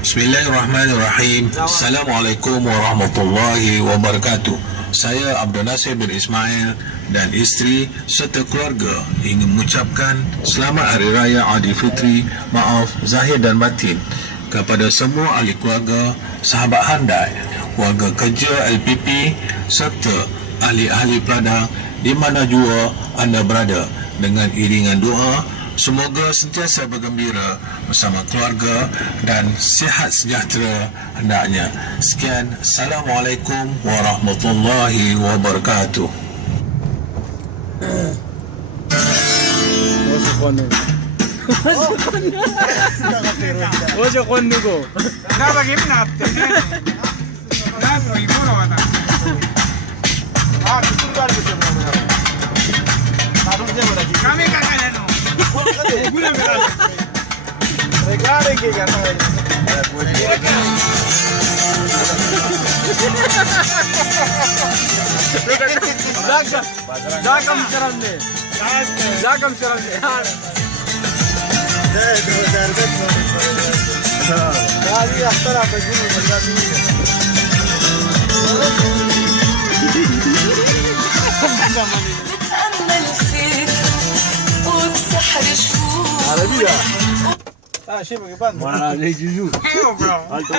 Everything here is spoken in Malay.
Bismillahirrahmanirrahim. Assalamualaikum warahmatullahi wabarakatuh. Saya Abdul Nasir bin Ismail dan isteri serta keluarga ingin mengucapkan selamat Hari Raya Aidilfitri, maaf zahir dan batin kepada semua ahli keluarga, sahabat handai, warga kerja LPP serta ahli-ahli peladang di mana jua anda berada, dengan iringan doa semoga sentiasa bergembira bersama keluarga dan sihat sejahtera hendaknya. Sekian, Assalamualaikum warahmatullahi wabarakatuh. Mana lagi jujur. Alto